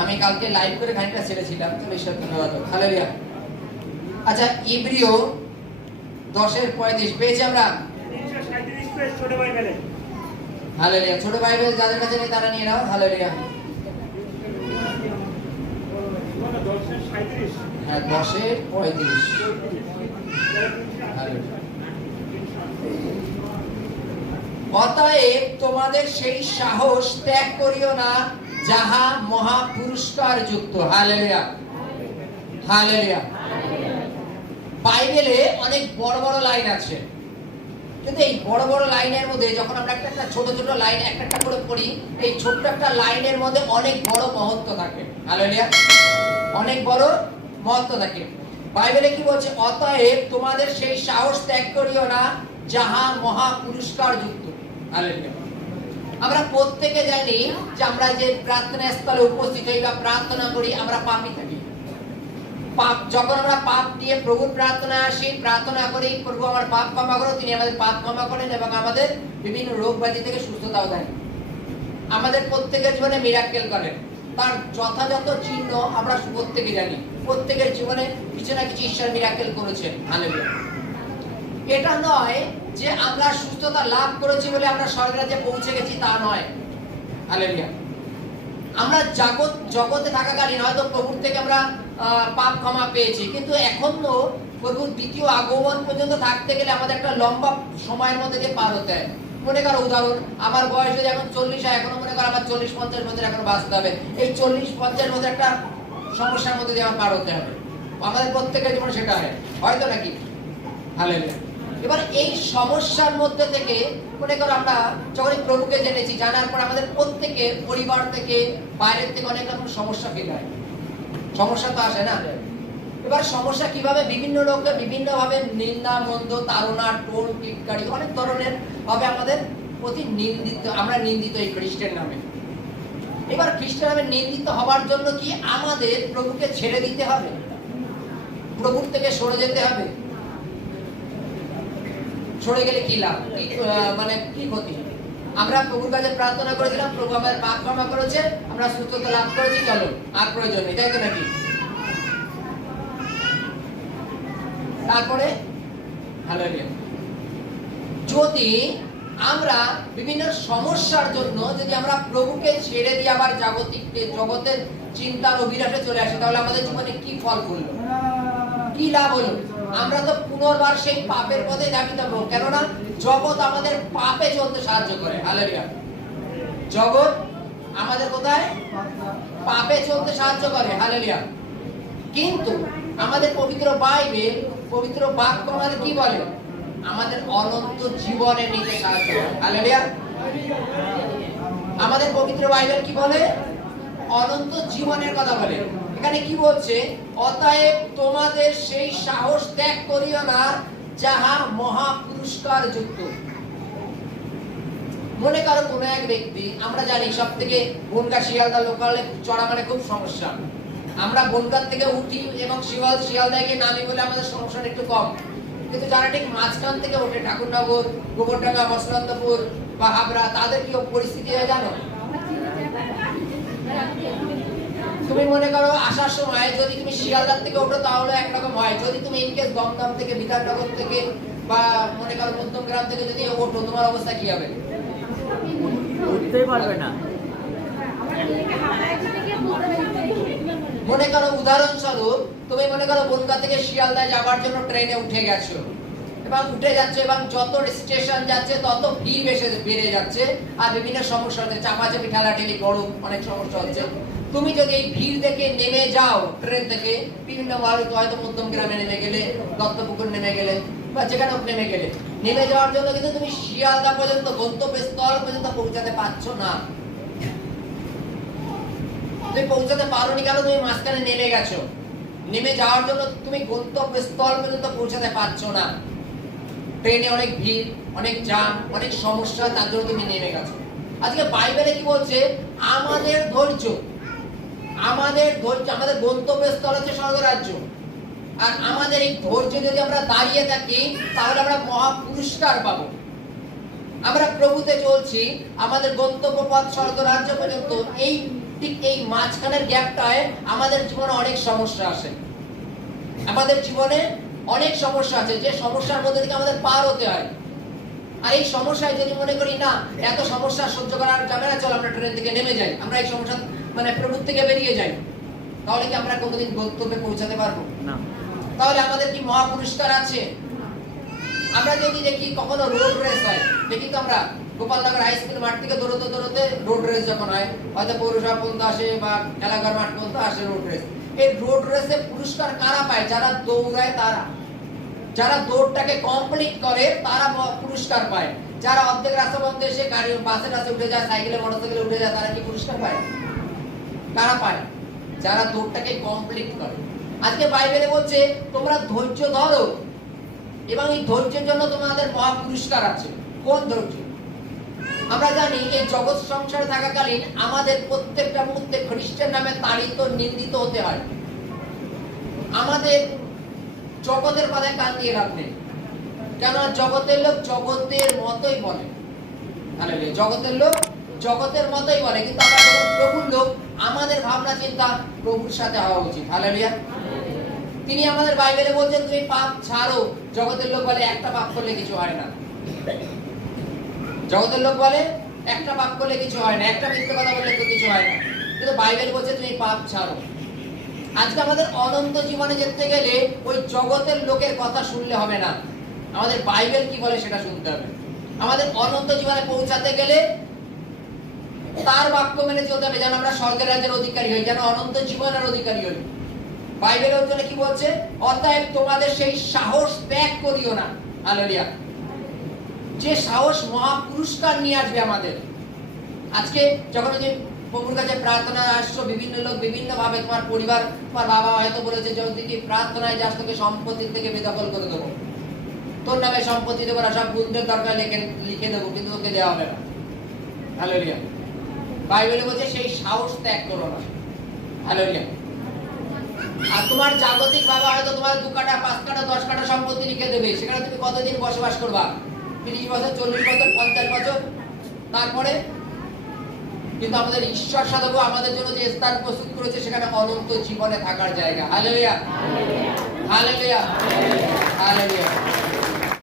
আমি কালকে লাইভ করে খানিকটা ছেড়েছিলাম, তো ঈশ্বর ধন্যবাদ। হালেলুয়া। আচ্ছা, ইব্রিয় 10:35 পেয়েছি আমরা। ছোট বাইবেলে। হালেলুয়া। ছোট বাইবেল যাদের কাছে নেই তারা নিয়ে নাও। হালেলুয়া। হ্যাঁ, 10:35। অতএব তোমাদের সেই সাহস ত্যাগ করিও না যাহা মহা পুরস্কার যুক্ত। Hallelujah, hallelujah. বাইবেলে অনেক বড় বড় লাইন আছে, কিন্তু এই বড় বড় লাইনের মধ্যে যখন আমরা একটা ছোট ছোট লাইন একটা করে পড়ি, এই ছোট্ট একটা লাইনের মধ্যে অনেক বড় মহত্ব থাকে। হালেলুয়া, অনেক বড় মহত্ব থাকে। বাইবেলে কি বলছে? অতএব তোমাদের সেই সাহস ত্যাগ করিও না যাহা মহা পুরস্কার যুক্ত। হালেলুয়া। আমরা প্রত্যেকে জানি যে আমরা যে প্রার্থনা স্থলে উপস্থিত হই বা প্রার্থনা করি, আমরা পাপী থাকি। পাপ, যখন আমরা পাপ দিয়ে প্রভুর প্রার্থনা আসি, প্রার্থনা করি প্রভু আমার পাপ ক্ষমা করো, তিনি আমাদের পাপ ক্ষমা করেন এবং আমাদের বিভিন্ন রোগ ব্যাধি থেকে সুস্থতাও দেন, আমাদের প্রত্যেকের জীবনে মিরাক্কেল করেন। তার যথাযথ চিহ্ন আমরা প্রত্যেকে জানি। প্রত্যেকের জীবনে কিছু না কিছু ঈশ্বর মিরাক্কেল করেছেন। হালেলুয়া। এটা নয় যে আমরা সুস্থতা লাভ করেছি বলে আমরা স্বর্গরাজ্যে পৌঁছে গেছি, তা নয়। হালেলুয়া। আমরা জগতে থাকাকালীন হয়তো প্রভুর থেকে আমরা পাপ ক্ষমা পেয়েছি, কিন্তু এখনো প্রভুর দ্বিতীয় আগমন পর্যন্ত থাকতে গেলে আমাদের একটা লম্বা সময়ের মধ্যে দিয়ে পার হতে হয়। মনে করো উদাহরণ, আমার বয়স যদি এখন 40 হয়, এখনো মনে করো আমার 40-50 বছর এখন বাঁচতে হবে। এই 40-50 বছর একটা সমস্যার মধ্যে দিয়ে আমার পার হতে হবে। আমাদের প্রত্যেকের জীবনে সেটা হয়, হয়তো নাকি? হালেলুয়া। এবার এই সমস্যার মধ্যে থেকে মনে করো আমরা যখন প্রভুকে জেনেছি, জানার পর আমাদের প্রত্যেকের পরিবার থেকে বাইরের থেকে অনেক রকম সমস্যা ফিল হয়। সমস্যা তো আসে না? এবার সমস্যা কিভাবে? বিভিন্ন লোককে বিভিন্ন ভাবে নিন্দা, মন্দ, তাড়না, টোল, টিটকারি, অনেক ধরনের ভাবে আমাদের প্রতি নিন্দিত, আমরা নিন্দিত এই খ্রিস্টের নামে। এবার খ্রিস্টের নামে নিন্দিত হওয়ার জন্য কি আমাদের প্রভুকে ছেড়ে দিতে হবে? প্রভুর থেকে সরে যেতে হবে? সরে গেলে কি লাভ? মানে কি ক্ষতি? আমরা প্রভুর কাছে প্রার্থনা করেছিলাম, প্রভু আমাদের পাপ ক্ষমা করেছে, আমরা সুস্থতা লাভ করেছি, চলো আর প্রয়োজন নেই, তাই তো নাকি? তারপরে হালেলুয়া। যদি আমরা বিভিন্ন সমস্যার জন্য যদি আমরা প্রভুকে ছেড়ে দিয়ে আবার জগতের চিন্তার অভিলাষে চলে আসি, তাহলে আমাদের জীবনে কি ফল করলো, কি লাভ হলো? আমরা তো পুনর্বার সেই পাপের পথে ধাবিত হবো, কেননা জগৎ আমাদের পাপে চলতে সাহায্য করে। হালেলুয়া। জগৎ আমাদের কোথায়? পাপে চলতে সাহায্য করে। হালেলুয়া। কিন্তু আমাদের পবিত্র বাইবেল, পবিত্র বাক্য আমাদের কি বলে? আমাদের অনন্ত জীবনে নিতে সাহায্য করে। হালেলুয়া। আমাদের পবিত্র বাইবেল কি বলে? অনন্ত জীবনের কথা বলে। এখানে কি বলছে? অতএব তোমাদের সেই সাহস ত্যাগ করিও না যাহা মহা পুরস্কার যুক্ত। মনে করো কোন এক ব্যক্তি, আমরা জানি সব থেকে বনগা শিয়ালদা লোকালে চড়া মানে খুব সমস্যা। আমরা বনগার থেকে উঠি এবং শিয়ালদায় গিয়ে নামি বলে আমাদের সমস্যাটা একটু কম, কিন্তু যারা ঠিক মাঝখান থেকে ওঠে, ঠাকুরনগর, গোবরডাঙ্গা, মসলন্দপুর বা হাবড়া, তাদের কি পরিস্থিতি হয় জানো? তুমি মনে করো আসার সময় যদি তুমি শিয়ালদার থেকে ওঠো তাহলে একরকম হয়, যদি তুমি ইনকেস দমদম থেকে, বিধাননগর থেকে বা মনে করো মধ্যমগ্রাম থেকে যদি ওঠো, তোমার অবস্থা কি হবে? উঠতেই পারবে না। মনে করো উদাহরণস্বরূপ তুমি মনে করো বনগা থেকে শিয়ালদায় যাওয়ার জন্য ট্রেনে উঠে গেছো এবং উঠে যাচ্ছে এবং যত স্টেশন যাচ্ছে তত ভিড় বেড়ে যাচ্ছে আর বিভিন্ন সমস্যা হচ্ছে, চাপাচাপি, ঠেলাঠেলি, গরম, অনেক সমস্যা হচ্ছে। তুমি যদি এই ভিড় দেখে নেমে যাও ট্রেন থেকে, বিভিন্ন হয়তো মধ্যম গ্রামে নেমে গেলে, দত্তপুকুর নেমে গেলে বা যেখানে নেমে গেলে, নেমে যাওয়ার জন্য কিন্তু তুমি শিয়ালদা পর্যন্ত, গন্তব্যস্থল পর্যন্ত পৌঁছাতে পারছো না। তুমি পৌঁছাতে পারোনি কেন? তুমি মাঝখানে নেমে গেছো। নেমে যাওয়ার জন্য তুমি গন্তব্যস্থল পর্যন্ত পৌঁছাতে পারছো না। ট্রেনে অনেক ভিড়, অনেক জ্যাম, অনেক সমস্যা, তার জন্য তুমি নেমে গেছো। আজকে বাইবেলে কি বলছে? আমাদের ধৈর্য, আমাদের গন্তব্যস্থল হচ্ছে স্বর্গরাজ্য। আর আমাদের এই ধৈর্য যদি আমরা দাঁড়িয়ে থাকি তাহলে আমরা মহা পুরস্কার পাবো। আমরা প্রভুতে চলছি, আমাদের গন্তব্য পথ স্বর্গরাজ্য পর্যন্ত। এই ঠিক এই মাঝখানের গ্যাপটায় আমাদের জীবনে অনেক সমস্যা আসে। আমাদের জীবনে অনেক সমস্যা আছে, যে সমস্যার মধ্যে থেকে আমাদের পার হতে হয়। আর এই সমস্যায় যদি মনে করি না এত সমস্যা সহ্য করা যাবে না, চল আমরা ট্রেন থেকে নেমে যাই, আমরা এই সমস্যা মানে প্রভু থেকে বেরিয়ে যাই, তাহলে কি আমরা কোনোদিন গন্তব্যে পৌঁছাতে পারবো না। তাহলে আমাদের কি মহা পুরস্কার আছে? আমরা যদি দেখি কখনো রোড রেস হয়, দেখি তো আমরা গোপালনগর হাই স্কুল মাঠ থেকে দৌড়তে দৌড়তে রোড রেস যখন হয়, হয়তো পৌরসভা পর্যন্ত আসে বা খেলাঘর মাঠ পর্যন্ত আসে রোড রেস। এই রোড রেসে পুরস্কার কারা পায়? যারা দৌড়ায় তারা, যারা দৌড়টাকে কমপ্লিট করে তারা পুরস্কার পায়। যারা অর্ধেক রাস্তা বন্ধ এসে গাড়ি বাসের রাস্তায় উঠে যায়, সাইকেলে মোটরসাইকেলে উঠে যায়, তারা কি পুরস্কার পায়? কারা পায়? যারা দৌড়টাকে কমপ্লিট করে। আজকে বাইবেলে বলছে তোমরা ধৈর্য ধরো এবং এই ধৈর্যের জন্য তোমাদের মহা পুরস্কার আছে। কোন ধৈর্য? আমরা জানি এই জগৎ সংসারে থাকাকালীন আমাদের প্রত্যেকটা মুহূর্তে খ্রিস্টের নামে তাড়িত নিন্দিত হতে হয়। আমাদের জগতের কথায় কান দিয়ে লাভ নেই, কেন? জগতের লোক জগতের মতোই বলে। হালেলুয়া। জগতের লোক জগতের মতোই বলে, কিন্তু আমরা যখন প্রভুর লোক, আমাদের ভাবনা চিন্তা প্রভুর সাথে হওয়া উচিত। হালেলুয়া। তিনি আমাদের বাইবেলে বলছেন তুমি পাপ ছাড়ো। জগতের লোক বলে একটা পাপ করলে কিছু হয় না। জগতের লোক বলে একটা পাপ করলে কিছু হয় না, একটা মিথ্যে কথা বললে তো কিছু হয় না, কিন্তু বাইবেল বলছে তুমি পাপ ছাড়ো। আজকে আমাদের অনন্ত জীবনে যেতে গেলে ওই জগতের লোকের কথা শুনলে হবে না, আমাদের বাইবেল কি বলে সেটা শুনতে হবে। আমাদের অনন্ত জীবনে পৌঁছাতে গেলে তার বাক্য মেনে চলতে হবে, যেন আমরা স্বর্গের রাজ্যের অধিকারী হই, যেন অনন্ত জীবনের অধিকারী হই। বাইবেল ওর জন্য কি বলছে? অতএব তোমাদের সেই সাহস ত্যাগ করিও না। হালেলুয়া। যে সাহস মহা পুরস্কার নিয়ে আসবে আমাদের। আজকে যখন যে প্রভুর কাছে প্রার্থনা আসছো, বিভিন্ন লোক বিভিন্ন ভাবে, তোমার পরিবার, তোমার বাবা হয়তো বলেছে যদি তুই প্রার্থনায় যাস তোকে সম্পত্তির থেকে বেদখল করে দেবো, তোর নামে সম্পত্তি দেবো না, সব গুণদের দরকার লিখে দেবো, কিন্তু তোকে দেওয়া হবে না। হালেলুয়া। বাইবেলে বলছে সেই সাহস ত্যাগ করো না। হালেলুয়া। আর তোমার জাগতিক বাবা হয়তো তোমার 2 কাঠা 5 কাঠা 10 কাঠা সম্পত্তি লিখে দেবে, সেখানে তুমি কতদিন বসবাস করবা? 30 বছর, 40 বছর, 50 বছর, তারপরে? কিন্তু আমাদের ঈশ্বর সাধক আমাদের জন্য যে স্থান প্রস্তুত করেছে সেখানে অনন্ত জীবনে থাকার জায়গা। হালেলুয়া। হালেলুয়া। হালেলুয়া।